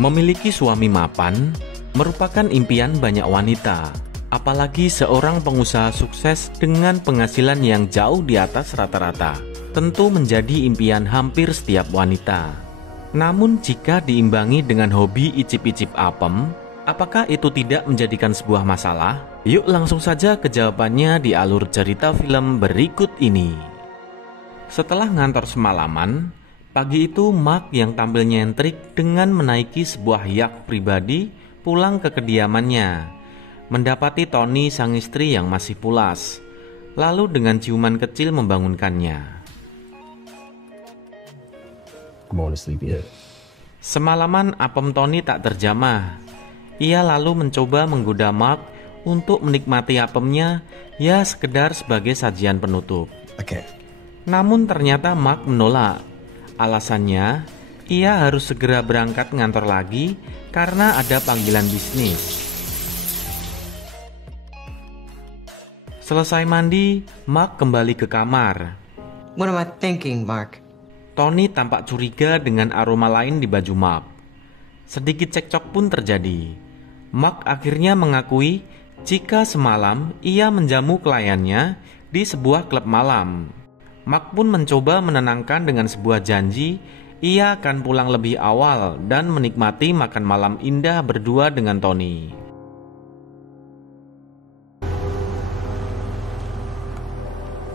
Memiliki suami mapan merupakan impian banyak wanita, apalagi seorang pengusaha sukses dengan penghasilan yang jauh di atas rata-rata. Tentu menjadi impian hampir setiap wanita. Namun jika diimbangi dengan hobi icip-icip apem, apakah itu tidak menjadikan sebuah masalah? Yuk langsung saja ke jawabannya di alur cerita film berikut ini. Setelah ngantor semalaman, pagi itu Mark yang tampil nyentrik dengan menaiki sebuah yak pribadi pulang ke kediamannya, mendapati Tony sang istri yang masih pulas, lalu dengan ciuman kecil membangunkannya. Semalaman apem Tony tak terjamah. Ia lalu mencoba menggoda Mark untuk menikmati apemnya, ya sekedar sebagai sajian penutup. Namun ternyata Mark menolak. Alasannya, ia harus segera berangkat ngantor lagi karena ada panggilan bisnis. Selesai mandi, Mark kembali ke kamar. What am I thinking, Mark? Tony tampak curiga dengan aroma lain di baju Mark. Sedikit cekcok pun terjadi. Mark akhirnya mengakui jika semalam ia menjamu kliennya di sebuah klub malam. Mark pun mencoba menenangkan dengan sebuah janji ia akan pulang lebih awal dan menikmati makan malam indah berdua dengan Tony.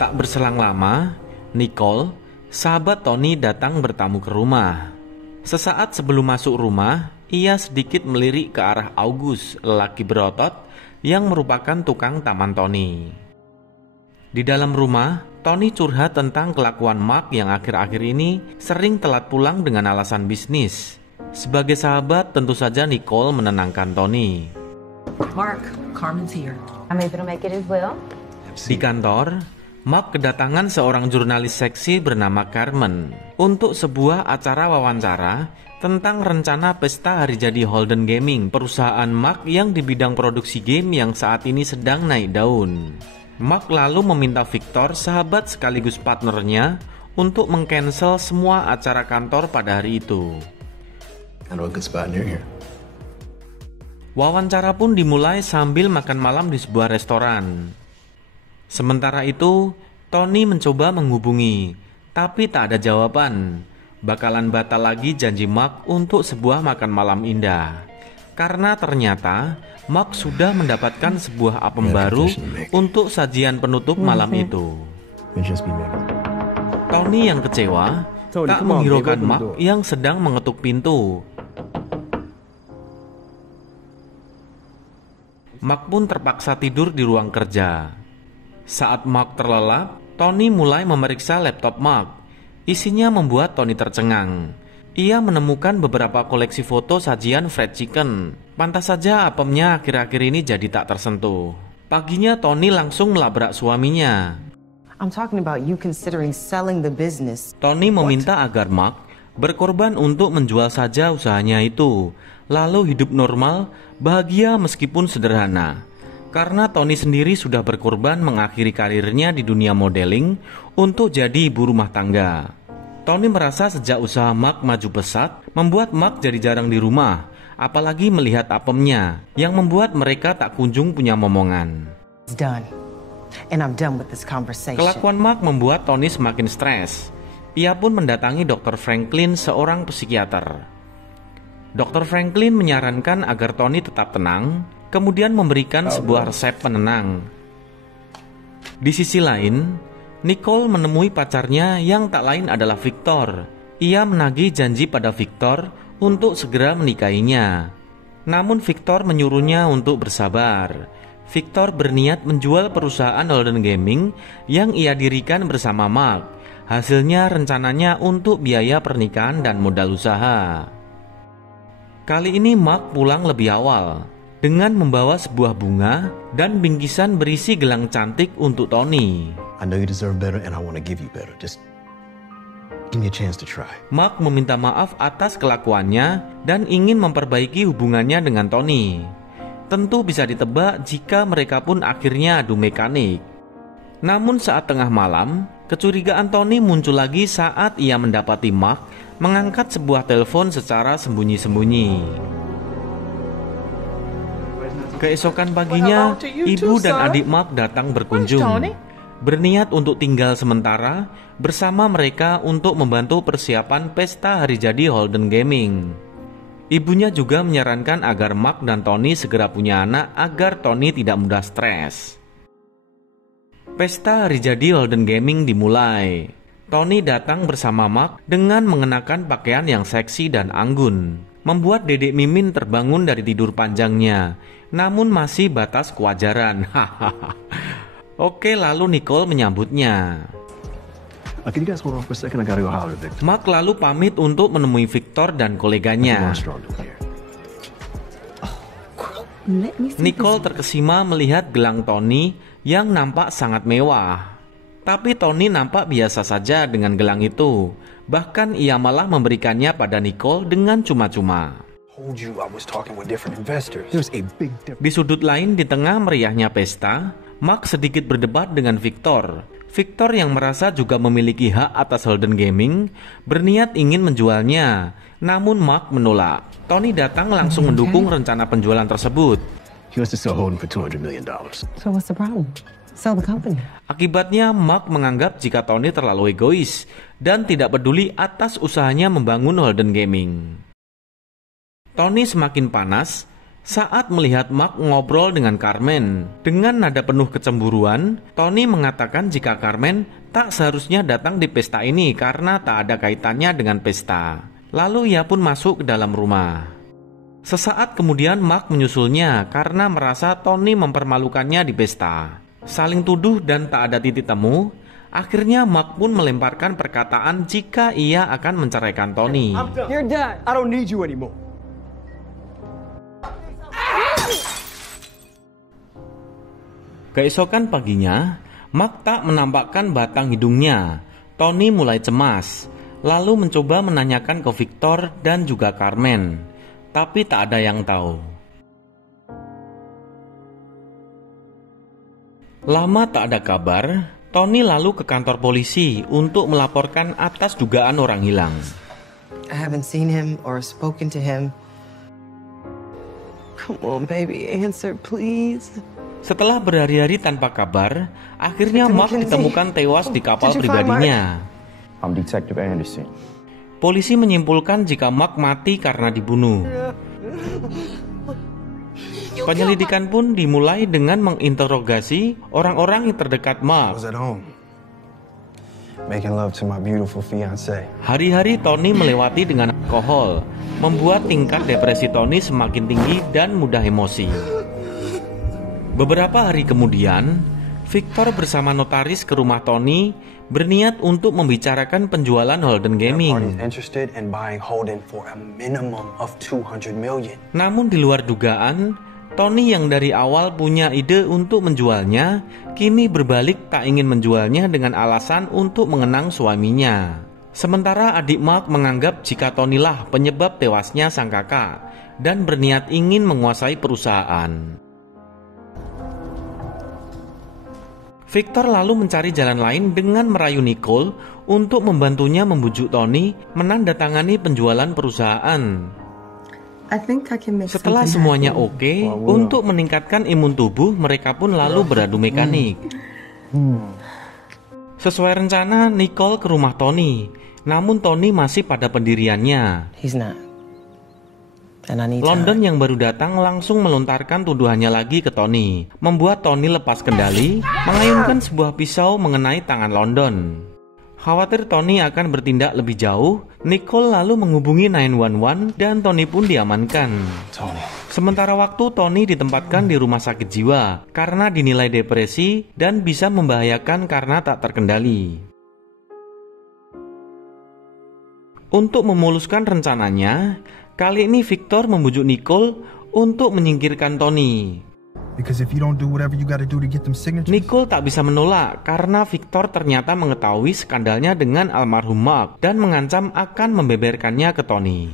Tak berselang lama, Nicole, sahabat Tony, datang bertamu ke rumah. Sesaat sebelum masuk rumah, ia sedikit melirik ke arah August, lelaki berotot yang merupakan tukang taman Tony. Di dalam rumah, Tony curhat tentang kelakuan Mark yang akhir-akhir ini sering telat pulang dengan alasan bisnis. Sebagai sahabat, tentu saja Nicole menenangkan Tony. Mark, Carmen's here. I'm able to make it as well. Di kantor, Mark kedatangan seorang jurnalis seksi bernama Carmen untuk sebuah acara wawancara tentang rencana pesta hari jadi Holden Gaming, perusahaan Mark yang di bidang produksi game yang saat ini sedang naik daun. Mark lalu meminta Victor, sahabat sekaligus partnernya, untuk meng-cancel semua acara kantor pada hari itu. Wawancara pun dimulai sambil makan malam di sebuah restoran. Sementara itu, Tony mencoba menghubungi, tapi tak ada jawaban. Bakalan batal lagi janji Mark untuk sebuah makan malam indah. Karena ternyata Mark sudah mendapatkan sebuah apem baru untuk sajian penutup malam itu. Tony yang kecewa tak menghiraukan Mark yang sedang mengetuk pintu. Mark pun terpaksa tidur di ruang kerja. Saat Mark terlelap, Tony mulai memeriksa laptop Mark. Isinya membuat Tony tercengang. Ia menemukan beberapa koleksi foto sajian fried chicken. Pantas saja apemnya akhir-akhir ini jadi tak tersentuh. Paginya Tony langsung melabrak suaminya. I'm talking about you considering selling the business. Tony meminta agar Mark berkorban untuk menjual saja usahanya itu, lalu hidup normal, bahagia meskipun sederhana. Karena Tony sendiri sudah berkorban mengakhiri karirnya di dunia modeling untuk jadi ibu rumah tangga. Tony merasa sejak usaha Mark maju pesat, membuat Mark jadi jarang di rumah, apalagi melihat apemnya, yang membuat mereka tak kunjung punya momongan. Kelakuan Mark membuat Tony semakin stres. Ia pun mendatangi Dr. Franklin, seorang psikiater. Dr. Franklin menyarankan agar Tony tetap tenang, kemudian memberikan sebuah resep penenang. Di sisi lain, Nicole menemui pacarnya yang tak lain adalah Victor. Ia menagih janji pada Victor untuk segera menikahinya. Namun Victor menyuruhnya untuk bersabar. Victor berniat menjual perusahaan Holden Gaming yang ia dirikan bersama Mark. Hasilnya rencananya untuk biaya pernikahan dan modal usaha. Kali ini Mark pulang lebih awal dengan membawa sebuah bunga dan bingkisan berisi gelang cantik untuk Tony. I know you deserve better and I want to give you better. Just give me a chance to try. Mark meminta maaf atas kelakuannya dan ingin memperbaiki hubungannya dengan Tony. Tentu bisa ditebak jika mereka pun akhirnya adu mekanik. Namun saat tengah malam, Kecurigaan Tony muncul lagi saat ia mendapati Mark mengangkat sebuah telepon secara sembunyi-sembunyi. Keesokan paginya, ibu dan adik Mark datang berkunjung, berniat untuk tinggal sementara bersama mereka untuk membantu persiapan pesta hari jadi Holden Gaming. Ibunya juga menyarankan agar Mark dan Tony segera punya anak agar Tony tidak mudah stres. Pesta hari jadi Holden Gaming dimulai. Tony datang bersama Mark dengan mengenakan pakaian yang seksi dan anggun, membuat Dedek Mimin terbangun dari tidur panjangnya, namun masih batas kewajaran. Oke, lalu Nicole menyambutnya. Mark lalu pamit untuk menemui Victor dan koleganya. Nicole terkesima melihat gelang Tony yang nampak sangat mewah. Tapi Tony nampak biasa saja dengan gelang itu. Bahkan ia malah memberikannya pada Nicole dengan cuma-cuma. Di sudut lain, di tengah meriahnya pesta, Mark sedikit berdebat dengan Victor. Victor yang merasa juga memiliki hak atas Holden Gaming berniat ingin menjualnya. Namun Mark menolak. Tony datang langsung mendukung rencana penjualan tersebut. He wants to sell Holden for $200 million. So what's the problem? Sell the company. Akibatnya Mark menganggap jika Tony terlalu egois dan tidak peduli atas usahanya membangun Holden Gaming. Tony semakin panas saat melihat Mark ngobrol dengan Carmen. Dengan nada penuh kecemburuan, Tony mengatakan jika Carmen tak seharusnya datang di pesta ini karena tak ada kaitannya dengan pesta. Lalu ia pun masuk ke dalam rumah. Sesaat kemudian Mark menyusulnya karena merasa Tony mempermalukannya di pesta. Saling tuduh dan tak ada titik temu. Akhirnya Mark pun melemparkan perkataan jika ia akan menceraikan Tony. You're done. I don't need you anymore. Keesokan paginya, Mark tak menampakkan batang hidungnya. Tony mulai cemas, lalu mencoba menanyakan ke Victor dan juga Carmen. Tapi tak ada yang tahu. Lama tak ada kabar, Tony lalu ke kantor polisi untuk melaporkan atas dugaan orang hilang. I haven't seen him or spoken to him. Come on, baby, answer, please. Setelah berhari-hari tanpa kabar, akhirnya Mark ditemukan tewas di kapal pribadinya. I'm Detective Anderson. Polisi menyimpulkan jika Mark mati karena dibunuh. Penyelidikan pun dimulai dengan menginterogasi orang-orang yang terdekat Mark. Hari-hari Tony melewati dengan alkohol, membuat tingkat depresi Tony semakin tinggi dan mudah emosi. Beberapa hari kemudian, Victor bersama notaris ke rumah Tony berniat untuk membicarakan penjualan Holden Gaming. Namun di luar dugaan, Tony yang dari awal punya ide untuk menjualnya, kini berbalik tak ingin menjualnya dengan alasan untuk mengenang suaminya. Sementara adik Mark menganggap jika Tony lah penyebab tewasnya sang kakak dan berniat ingin menguasai perusahaan. Victor lalu mencari jalan lain dengan merayu Nicole untuk membantunya membujuk Tony menandatangani penjualan perusahaan. Setelah semuanya oke, untuk meningkatkan imun tubuh, mereka pun lalu beradu mekanik. Sesuai rencana, Nicole ke rumah Tony, namun Tony masih pada pendiriannya. London yang baru datang langsung melontarkan tuduhannya lagi ke Tony, membuat Tony lepas kendali, mengayunkan sebuah pisau mengenai tangan London. Khawatir Tony akan bertindak lebih jauh, Nicole lalu menghubungi 911 dan Tony pun diamankan. Sementara waktu, Tony ditempatkan di rumah sakit jiwa karena dinilai depresi dan bisa membahayakan karena tak terkendali. Untuk memuluskan rencananya, kali ini Victor membujuk Nicole untuk menyingkirkan Tony. Nicole tak bisa menolak karena Victor ternyata mengetahui skandalnya dengan almarhum Mark dan mengancam akan membeberkannya ke Tony.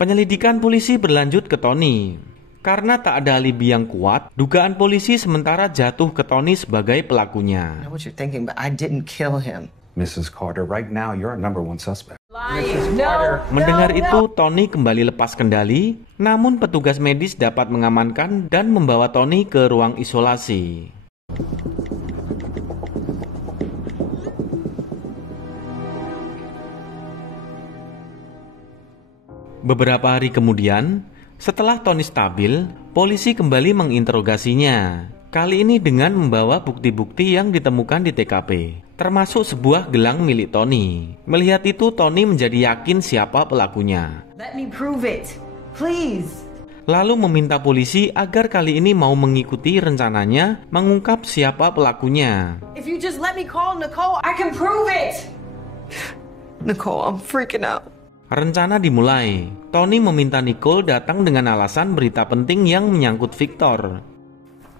Penyelidikan polisi berlanjut ke Tony. Karena tak ada alibi yang kuat, dugaan polisi sementara jatuh ke Tony sebagai pelakunya. I know what you're thinking, but I didn't kill him. Mrs. Carter, right now you're our number one suspect. Mendengar itu, Tony kembali lepas kendali, namun petugas medis dapat mengamankan dan membawa Tony ke ruang isolasi. Beberapa hari kemudian, setelah Tony stabil, polisi kembali menginterogasinya. Kali ini dengan membawa bukti-bukti yang ditemukan di TKP, termasuk sebuah gelang milik Tony. Melihat itu, Tony menjadi yakin siapa pelakunya. Let me prove it, please. Lalu meminta polisi agar kali ini mau mengikuti rencananya mengungkap siapa pelakunya. If you just let me call Nicole, I can prove it. Nicole, I'm freaking out. Rencana dimulai. Tony meminta Nicole datang dengan alasan berita penting yang menyangkut Victor.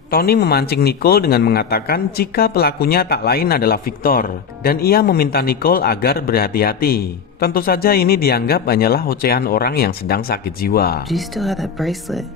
Tony memancing Nicole dengan mengatakan jika pelakunya tak lain adalah Victor, dan ia meminta Nicole agar berhati-hati. Tentu saja ini dianggap hanyalah ocehan orang yang sedang sakit jiwa. Do you still have that bracelet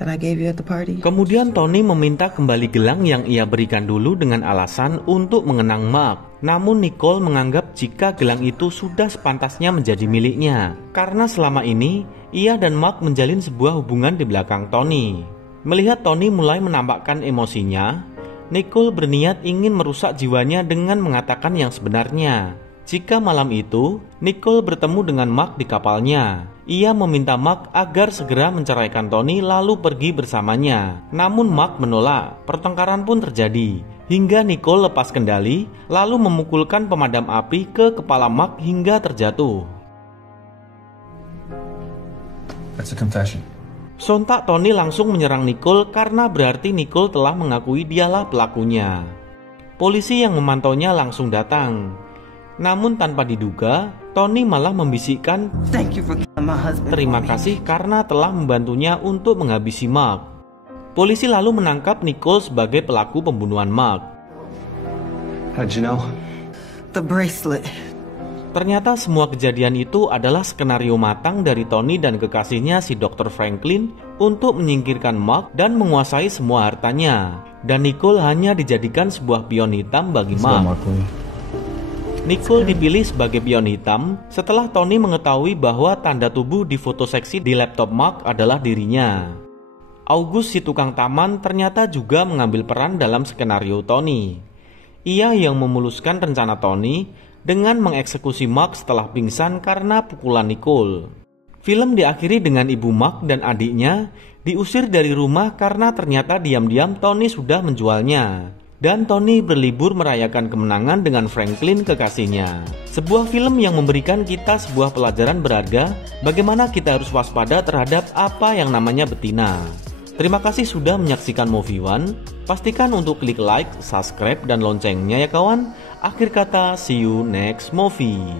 that I gave you at the party? Kemudian Tony meminta kembali gelang yang ia berikan dulu dengan alasan untuk mengenang Mark. Namun Nicole menganggap jika gelang itu sudah sepantasnya menjadi miliknya, karena selama ini ia dan Mark menjalin sebuah hubungan di belakang Tony. Melihat Tony mulai menampakkan emosinya, Nicole berniat ingin merusak jiwanya dengan mengatakan yang sebenarnya. Jika malam itu, Nicole bertemu dengan Mark di kapalnya. Ia meminta Mark agar segera menceraikan Tony lalu pergi bersamanya. Namun Mark menolak. Pertengkaran pun terjadi, hingga Nicole lepas kendali lalu memukulkan pemadam api ke kepala Mark hingga terjatuh. That's a confession. Sontak Tony langsung menyerang Nicole karena berarti Nicole telah mengakui dialah pelakunya. Polisi yang memantaunya langsung datang. Namun tanpa diduga, Tony malah membisikkan Thank you for killing my husband. terima kasih karena telah membantunya untuk menghabisi Mark. Polisi lalu menangkap Nicole sebagai pelaku pembunuhan Mark. How'd you know? The bracelet. Ternyata semua kejadian itu adalah skenario matang dari Tony dan kekasihnya si Dr. Franklin untuk menyingkirkan Mark dan menguasai semua hartanya. Dan Nicole hanya dijadikan sebuah pion hitam bagi Mark. Nicole dipilih sebagai pion hitam setelah Tony mengetahui bahwa tanda tubuh di foto seksi di laptop Mark adalah dirinya. August si tukang taman ternyata juga mengambil peran dalam skenario Tony. Ia yang memuluskan rencana Tony dengan mengeksekusi Mark setelah pingsan karena pukulan Nicole. Film diakhiri dengan ibu Mark dan adiknya diusir dari rumah karena ternyata diam-diam Tony sudah menjualnya. Dan Tony berlibur merayakan kemenangan dengan Franklin kekasihnya. Sebuah film yang memberikan kita sebuah pelajaran berharga bagaimana kita harus waspada terhadap apa yang namanya betina. Terima kasih sudah menyaksikan Movie One. Pastikan untuk klik like, subscribe, dan loncengnya ya kawan. Akhir kata, see you next movie.